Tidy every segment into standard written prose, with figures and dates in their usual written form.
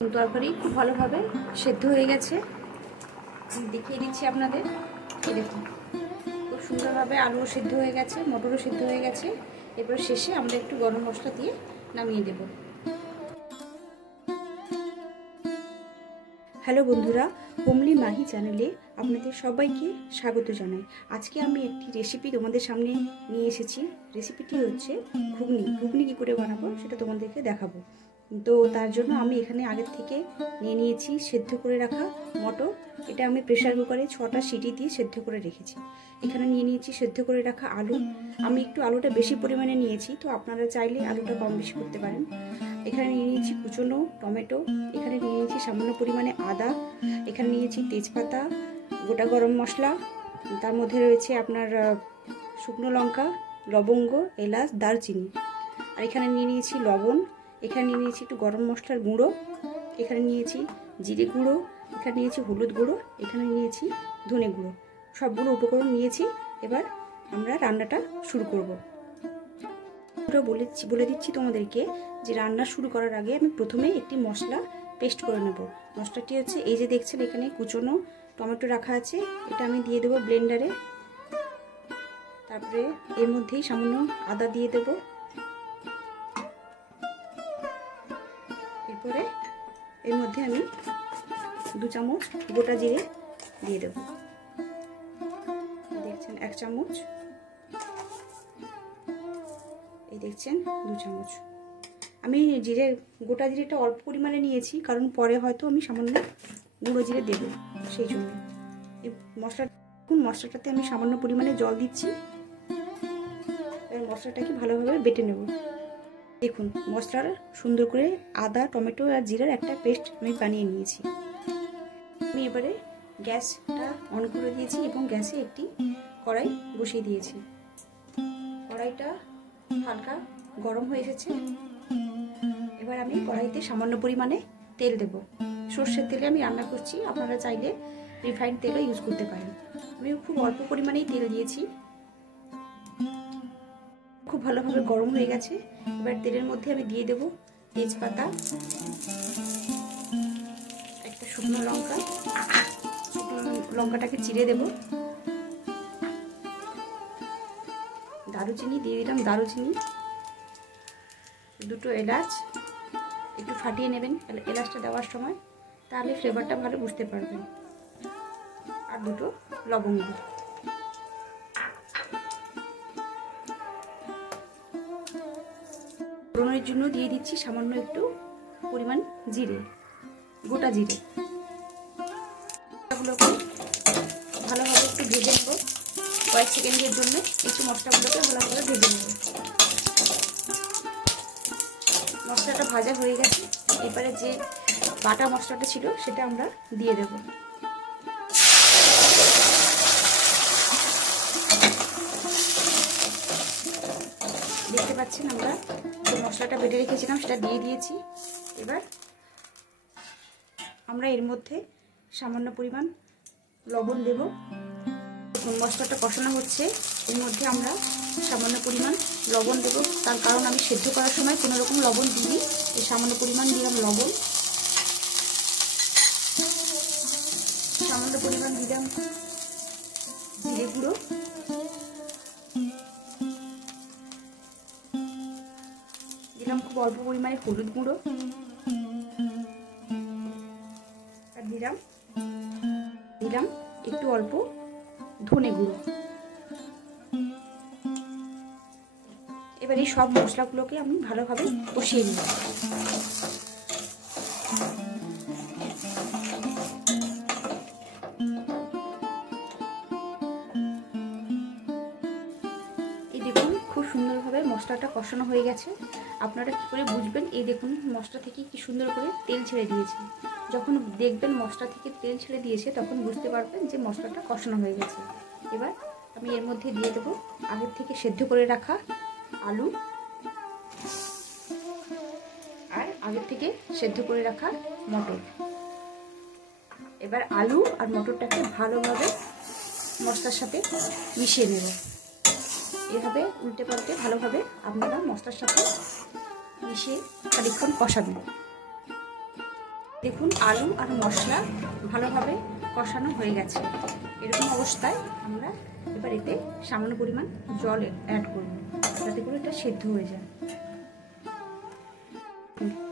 তরকারি খুব ভালোভাবে সেদ্ধ হয়ে গেছে। দেখিয়ে দিচ্ছি আপনাদের। এই দেখুন খুব সুন্দরভাবে আলুও সেদ্ধ হয়ে গেছে, মটরও সেদ্ধ হয়ে গেছে। এরপর শেষে আমরা একটু গরম মশলা দিয়ে নামিয়ে দেব। হ্যালো বন্ধুরা, হোমলি মাহি চ্যানেলে আপনাদের সবাইকে স্বাগত জানাই। আজকে আমি একটি রেসিপি তোমাদের সামনে নিয়ে এসেছি। রেসিপিটি হচ্ছে ঘুগনি। ঘুগনি কী করে বানাবো সেটা তোমাদেরকে দেখাবো। তো তার জন্য আমি এখানে আগের থেকে নিয়ে নিয়েছি সেদ্ধ করে রাখা মটর। এটা আমি প্রেসার কুকারে 6টা সিটি দিয়ে সেদ্ধ করে রেখেছি। এখানে নিয়ে নিয়েছি সেদ্ধ করে রাখা আলু। আমি একটু আলুটা বেশি পরিমাণে নিয়েছি, তো আপনারা চাইলে আলুটা কম বেশি করতে পারেন। এখানে নিয়ে নিয়েছি কুচনো টমেটো। এখানে নিয়ে নিয়েছি সামান্য পরিমাণে আদা। এখানে নিয়েছি তেজপাতা, গোটা গরম মশলা, তার মধ্যে রয়েছে আপনার শুকনো লঙ্কা, লবঙ্গ, এলাচ, দারচিনি। আর এখানে নিয়ে নিয়েছি লবণ। এখানে নিয়ে নিয়েছি একটু গরম মশলার গুঁড়ো। এখানে নিয়েছি জিরে গুঁড়ো। এখানে নিয়েছি হলুদ গুঁড়ো। এখানে নিয়েছি ধনে গুঁড়ো। সবগুলো উপকরণ নিয়েছি। এবার আমরা রান্নাটা শুরু করব। বলে দিচ্ছি তোমাদেরকে যে রান্না শুরু করার আগে আমি প্রথমে একটি মশলা পেস্ট করে নেব। মশলাটি হচ্ছে এই যে দেখছেন এখানে কুচনো টমেটো রাখা আছে, এটা আমি দিয়ে দেবো ব্লেন্ডারে। তারপরে এর মধ্যেই সামান্য আদা দিয়ে দেবো। এরপরে এর মধ্যে আমি 2 চামচ গোটা জিরে দিয়ে দেবো। দেখছেন 1 চামচ, এই দেখছেন 2 চামচ। আমি গোটা জিরেটা অল্প পরিমাণে নিয়েছি, কারণ পরে হয়তো আমি সামান্য গুঁড়ো জিরে দেব, সেই জন্য। এই মশলাটাতে আমি সামান্য পরিমাণে জল দিচ্ছি। মশলাটাকে ভালোভাবে বেটে নেব। দেখুন মশলার সুন্দর করে আদা, টমেটো আর জিরার একটা পেস্ট আমি বানিয়ে নিয়েছি। আমি এবারে গ্যাসটা অন করে দিয়েছি এবং গ্যাসে একটি কড়াই বসিয়ে দিয়েছি। কড়াইটা হালকা গরম হয়ে এসেছে। এবার আমি কড়াইতে সামান্য পরিমাণে তেল দেব। সর্ষের তেলে আমি রান্না করছি, আপনারা চাইলে রিফাইন্ড তেলও ইউজ করতে পারেন। আমি খুব অল্প পরিমাণেই তেল দিয়েছি। খুব ভালোভাবে গরম হয়ে গেছে। এবার তেলের মধ্যে আমি দিয়ে দেব তেজপাতা, একটা শুকনো লঙ্কা। শুকনো লঙ্কাটাকে চিড়ে দেব। দারুচিনি দিয়ে দিলাম, দারুচিনি, 2টো এলাচ। একটু ফাটিয়ে নেবেন এলাচটা দেওয়ার সময়, তাহলে ফ্লেভারটা ভালো বুঝতে পারবেন। আর 2টো লবঙ্গ। ফোড়নের জন্য দিয়ে দিচ্ছি সামান্য একটু পরিমাণ জিরে, গোটা জিরে। মশলাগুলোকে ভালোভাবে একটু ভেজে নেব। কয়েক সেকেন্ডের জন্য একটু মশলাগুলোকে ভালোভাবে ভেজে নেব। মশলাটা ভাজা হয়ে গেছে। এবারে যে বাটা মশলাটা ছিল সেটা আমরা দিয়ে দেব। দেখতে পাচ্ছেন আমরা যে মশলাটা বেটে রেখেছিলাম সেটা দিয়ে দিয়েছি। এবার আমরা এর মধ্যে সামান্য পরিমাণ লবণ দেব। মশলাটা কষানো হচ্ছে, এর মধ্যে আমরা সামান্য পরিমাণ লবণ দেব। তার কারণ আমি সেদ্ধ করার সময় কোনো রকম লবণ দিইনি, এই সামান্য পরিমাণ দিলাম লবণ। সামান্য পরিমাণ দিলাম জিরে গুঁড়ো। দিলাম খুব অল্প পরিমাণে হলুদ গুঁড়ো। আর দিলাম একটু অল্প ধনে গুঁড়ো। এবার এই সব মশলাগুলোকে আমি ভালোভাবে কষিয়ে নিই। এই দেখুন খুব সুন্দরভাবে মশলাটা কষানো হয়ে গেছে। আপনারা কি করে বুঝবেন? এই দেখুন মশলা থেকে কি সুন্দর করে তেল ছেড়ে দিয়েছে। যখন দেখবেন মশলা থেকে তেল ছেড়ে দিয়েছে তখন বুঝতে পারবেন যে মশলাটা কষানো হয়ে গেছে। এবার আমি এর মধ্যে দিয়ে দেবো আগের থেকে সেদ্ধ করে রাখা আলু আর আগের থেকে সেদ্ধ করে রাখা মটর। এবার আলু আর মটরটাকে ভালোভাবে মশলার সাথে মিশিয়ে নেব। এভাবে উল্টে পাল্টে ভালোভাবে আপনারা মশলার সাথে মিশিয়ে খানিকক্ষণ কষাবেন। দেখুন আলু আর মশলা ভালোভাবে কষানো হয়ে গেছে। এরকম অবস্থায় আমরা এবার এতে সামান্য পরিমাণ জল অ্যাড করব, যাতে করে এটা সেদ্ধ হয়ে যায়।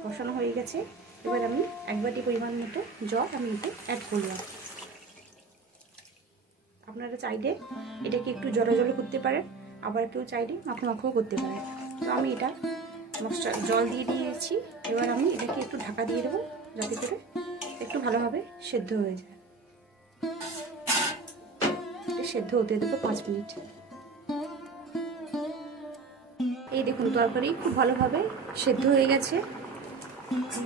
কষানো হয়ে গেছে, এবার আমি 1 বাটি পরিমাণ মতো জল আমি এতে অ্যাড করলাম। আপনারা চাইলে এটাকে একটু জল করতে পারেন, আবার কেউ চাইলে মাখো মাখো করতে পারেন। তো আমি এটা মশলা জল দিয়ে দিয়েছি, এবার আমি এটাকে একটু ঢাকা দিয়ে দেবো, যাতে করে একটু ভালোভাবে সেদ্ধ হয়ে যায়। এটা সেদ্ধ হতে দেবো 5 মিনিট। এই দেখুন তরকারি খুব ভালোভাবে সেদ্ধ হয়ে গেছে,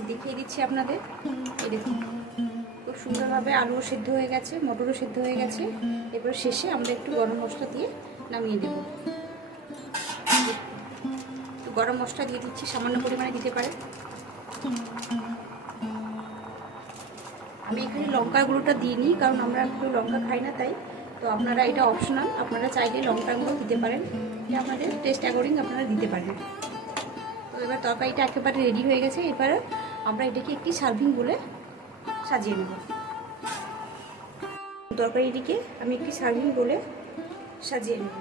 দেখিয়ে দিচ্ছি আপনাদের। এই দেখুন খুব সুন্দরভাবে আলুও সেদ্ধ হয়ে গেছে, মটরও সেদ্ধ হয়ে গেছে। এরপর শেষে আমরা একটু গরম মশলা দিয়ে নামিয়ে দেব। গরম মশলা দিয়ে দিচ্ছি, সামান্য পরিমাণে দিতে পারেন। আমি এখানে লঙ্কার গুঁড়োটা দিইনি, কারণ আমরা কেউ লঙ্কা খাই না, তাই। তো আপনারা এটা অপশনাল, আপনারা চাইলে লঙ্কার গুঁড়ো দিতে পারেন, এটা আপনাদের টেস্ট অ্যাকর্ডিং আপনারা দিতে পারেন। তো এবার তরকারিটা একেবারে রেডি হয়ে গেছে। এবার আমরা এটাকে একটি সার্ভিং বলে সাজিয়ে নেব। তরকারিটিকে আমি একটি সার্ভিং বলে সাজিয়ে নেব।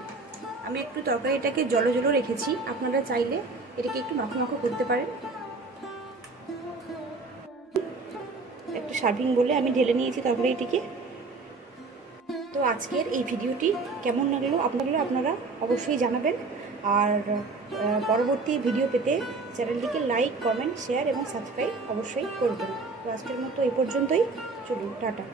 আমি একটু তরকারিটাকে জলো জলো রেখেছি, আপনারা চাইলে এটাকে একটু মাখো মাখো করতে পারেন। একটা সার্ভিং বলে আমি ঢেলে নিয়েছি তরকারিটিকে। তো আজকের এই ভিডিওটি কেমন লাগলো আপনারা অবশ্যই জানাবেন। আর পরবর্তী ভিডিও পেতে চ্যানেলটিকে লাইক, কমেন্ট, শেয়ার এবং সাবস্ক্রাইব অবশ্যই করবেন। তো আজকের মতো এই পর্যন্তই, চলুন টাটা।